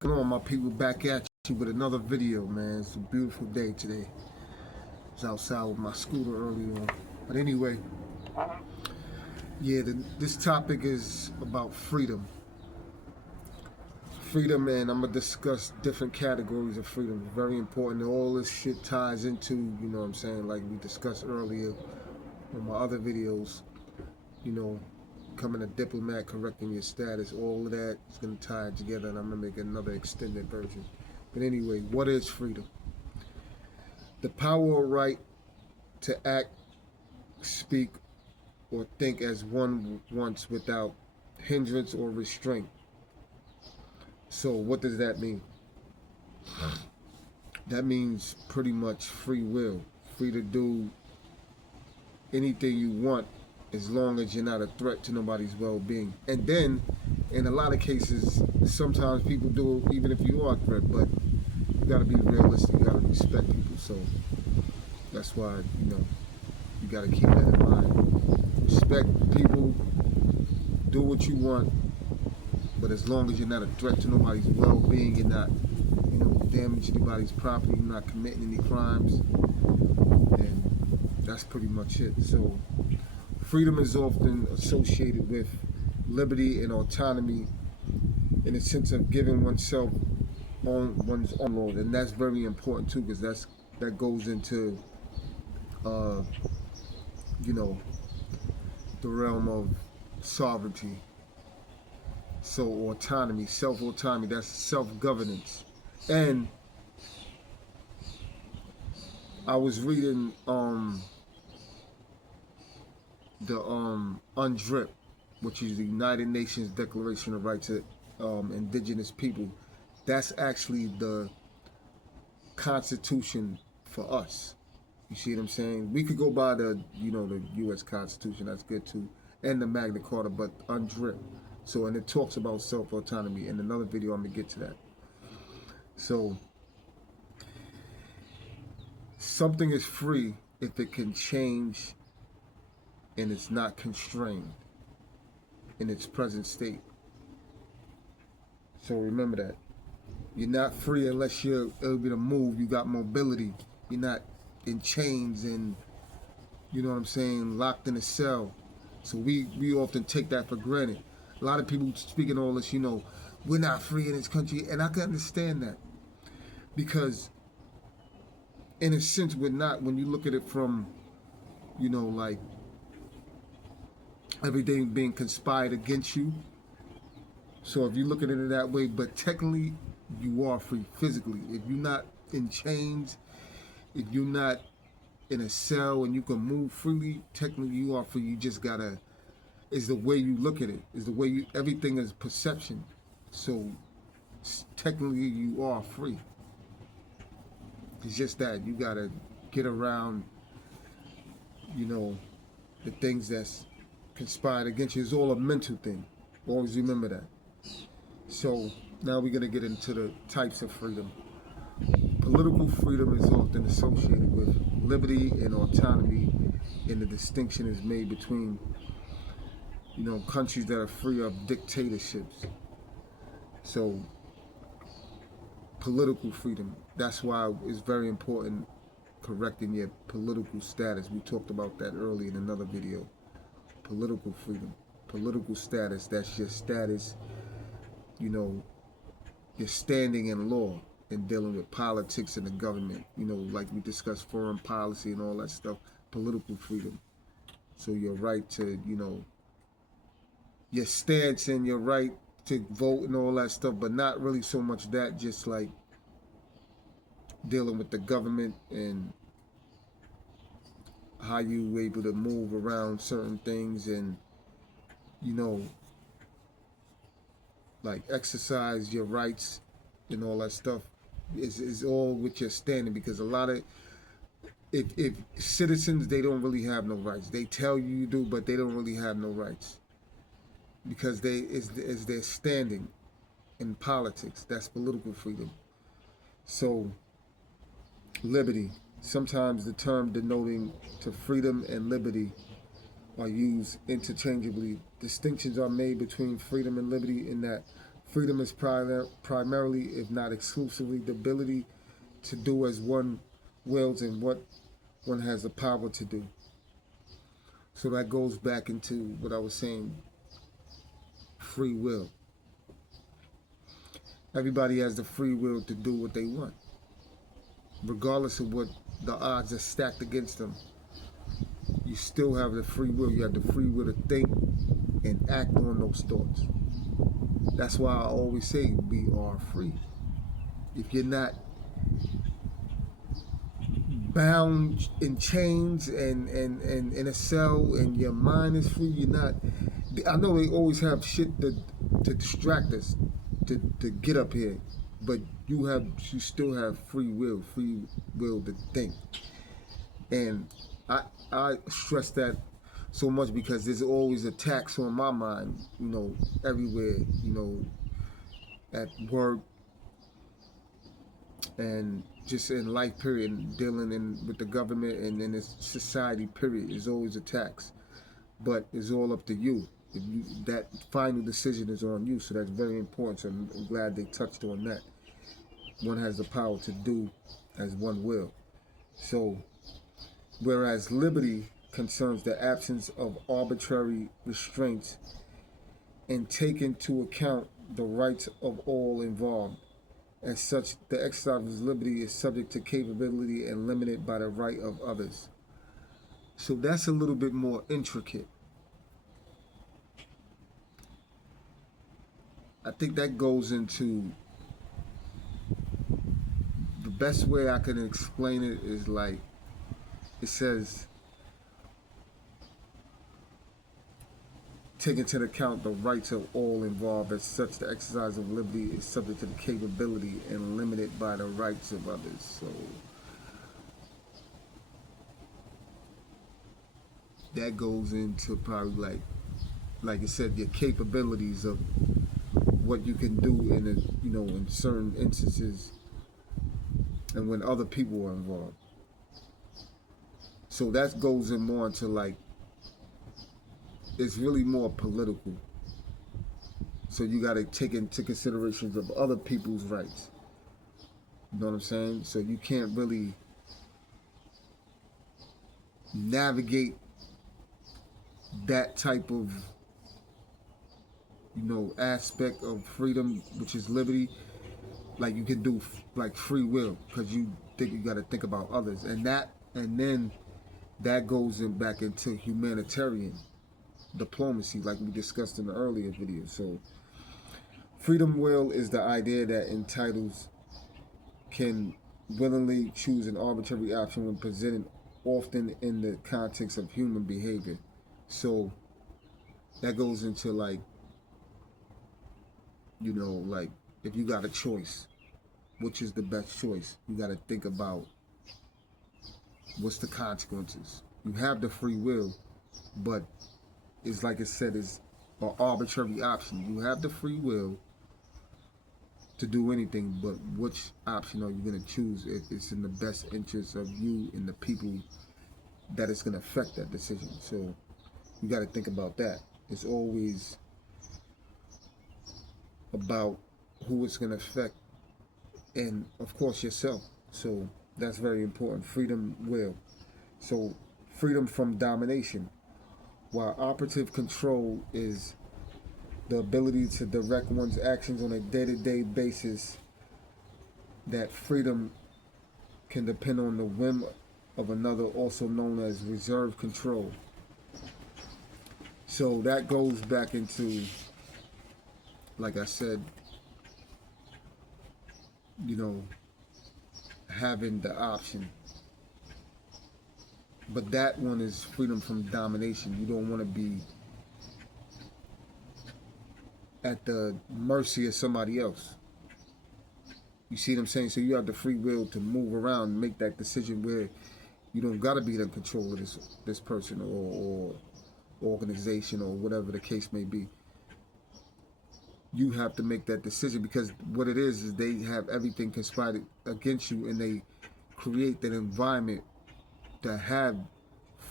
Come on, my people, back at you with another video, man. It's a beautiful day today. I was outside with my scooter early on. But anyway, yeah, this topic is about freedom. Freedom, and I'm going to discuss different categories of freedom. Very important. All this shit ties into, you know what I'm saying, like we discussed earlier in my other videos, you know, becoming a diplomat, correcting your status, all of that is going to tie it together, and I'm going to make another extended version. But anyway, what is freedom? The power or right to act, speak, or think as one wants without hindrance or restraint. So what does that mean? That means pretty much free will. Free to do anything you want as long as you're not a threat to nobody's well-being. And then, in a lot of cases, sometimes people do it even if you are a threat, but you gotta be realistic, you gotta respect people. So that's why, you know, you gotta keep that in mind. Respect people, do what you want, but as long as you're not a threat to nobody's well-being, you're not, you know, damaging anybody's property, you're not committing any crimes, and that's pretty much it. So freedom is often associated with liberty and autonomy in the sense of giving oneself on one's own laws, and that's very important too, because that goes into you know, the realm of sovereignty. So autonomy, self-autonomy, that's self-governance. And I was reading the UNDRIP, which is the United Nations Declaration of Rights of Indigenous People. That's actually the Constitution for us. You see what I'm saying? We could go by the, you know, the U.S. Constitution. That's good too, and the Magna Carta, but UNDRIP. So, and it talks about self-autonomy. In another video, I'm gonna get to that. So, something is free if it can change and it's not constrained in its present state. So remember that. You're not free unless you're able to move. You got mobility. You're not in chains and, you know what I'm saying, locked in a cell. So we often take that for granted. A lot of people speaking all this, you know, we're not free in this country. And I can understand that. Because in a sense, we're not, when you look at it from, you know, like everything being conspired against you. So if you look at it that way, but technically you are free physically. If you're not in chains, if you're not in a cell and you can move freely, technically you are free. You just gotta, is the way you look at it, is the way you, everything is perception. So technically you are free. It's just that you gotta get around, you know, the things that's conspired against you. It's all a mental thing. Always remember that. So now we're gonna get into the types of freedom. Political freedom is often associated with liberty and autonomy, and the distinction is made between, you know, countries that are free of dictatorships. So political freedom, that's why it's very important correcting your political status. We talked about that earlier in another video. Political freedom, political status, that's your status, you know, your standing in law and dealing with politics and the government, you know, like we discussed foreign policy and all that stuff. Political freedom. So your right to, you know, your stance and your right to vote and all that stuff, but not really so much that, just like dealing with the government and how you able to move around certain things and, you know, like exercise your rights and all that stuff is all with your standing. Because a lot of, if citizens, they don't really have no rights. They tell you do, but they don't really have no rights because they is their standing in politics. That's political freedom. So liberty, sometimes the term denoting to freedom and liberty are used interchangeably. Distinctions are made between freedom and liberty in that Freedom is primarily, if not exclusively, the ability to do as one wills and what one has the power to do. So that goes back into what I was saying, free will. Everybody has the free will to do what they want, regardless of what the odds are stacked against them. You still have the free will. You have the free will to think and act on those thoughts. That's why I always say we are free. If you're not bound in chains and in a cell and your mind is free, you're not. I know they always have shit to distract us to get up here, but you still have free will to think. And I stress that so much because there's always attacks on my mind, everywhere, at work and just in life period, and dealing with the government and in this society period. There's always attacks, but it's all up to you. That final decision is on you, so that's very important. So I'm glad they touched on that. One has the power to do as one will. So whereas liberty concerns the absence of arbitrary restraints and take into account the rights of all involved. As such, the exercise of liberty is subject to capability and limited by the right of others. So that's a little bit more intricate. I think that goes into, the best way I can explain it is like, it says, take into account the rights of all involved. As such, the exercise of liberty is subject to the capability and limited by the rights of others. So that goes into probably like I said, your capabilities of what you can do in certain instances and when other people are involved. So that goes in more into it's really more political. So you got to take into considerations of other people's rights. You know what I'm saying? So you can't really navigate that type of aspect of freedom, which is liberty, like you can do free will, because you got to think about others, and then that goes back into humanitarian diplomacy, like we discussed in the earlier video. So freedom will is the idea that entitles can willingly choose an arbitrary option when presented, often in the context of human behavior. So that goes into if you got a choice, which is the best choice? You got to think about what's the consequences. You have the free will, but it's like I said, it's an arbitrary option. You have the free will to do anything, but which option are you going to choose if it's in the best interest of you and the people that it's going to affect that decision? So you got to think about that. It's always about who it's going to affect, and of course yourself. So that's very important. Freedom will. So freedom from domination. While operative control is the ability to direct one's actions on a day-to-day basis, that freedom can depend on the whim of another, also known as reserve control. So that goes back into, like I said, having the option. But that one is freedom from domination. You don't want to be at the mercy of somebody else. You see what I'm saying? So you have the free will to move around and make that decision where you don't got to be in control of this person or organization or whatever the case may be. You have to make that decision, because what it is they have everything conspired against you, and they create that environment to have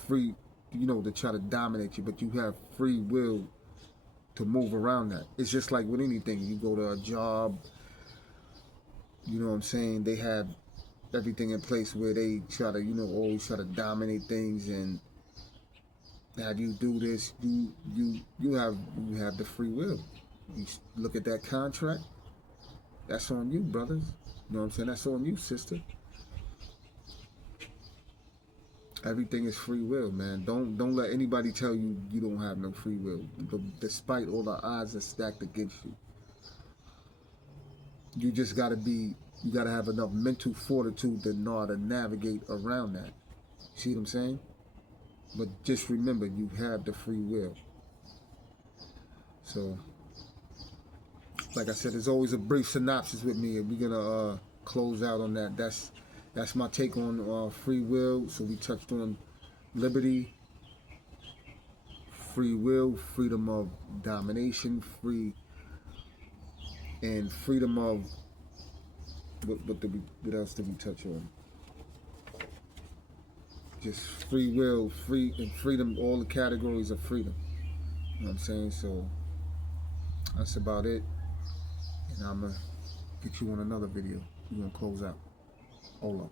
free, to try to dominate you, but you have free will to move around that. It's just like with anything. You go to a job, you know what I'm saying? They have everything in place where they try to, always try to dominate things and have you do this. You have the free will. You look at that contract. That's on you, brothers. You know what I'm saying? That's on you, sister. Everything is free will, man. Don't let anybody tell you you don't have no free will, despite all the odds that stacked against you. You just you gotta have enough mental fortitude to know how to navigate around that. See what I'm saying? But just remember, you have the free will. So, like I said, there's always a brief synopsis with me, and we're gonna close out on that. That's my take on free will. So we touched on liberty, free will, freedom of domination, and freedom of what else did we touch on? Just free will, and freedom, all the categories of freedom. You know what I'm saying? So that's about it. And I'm gonna get you on another video. We're gonna close out. Hold up.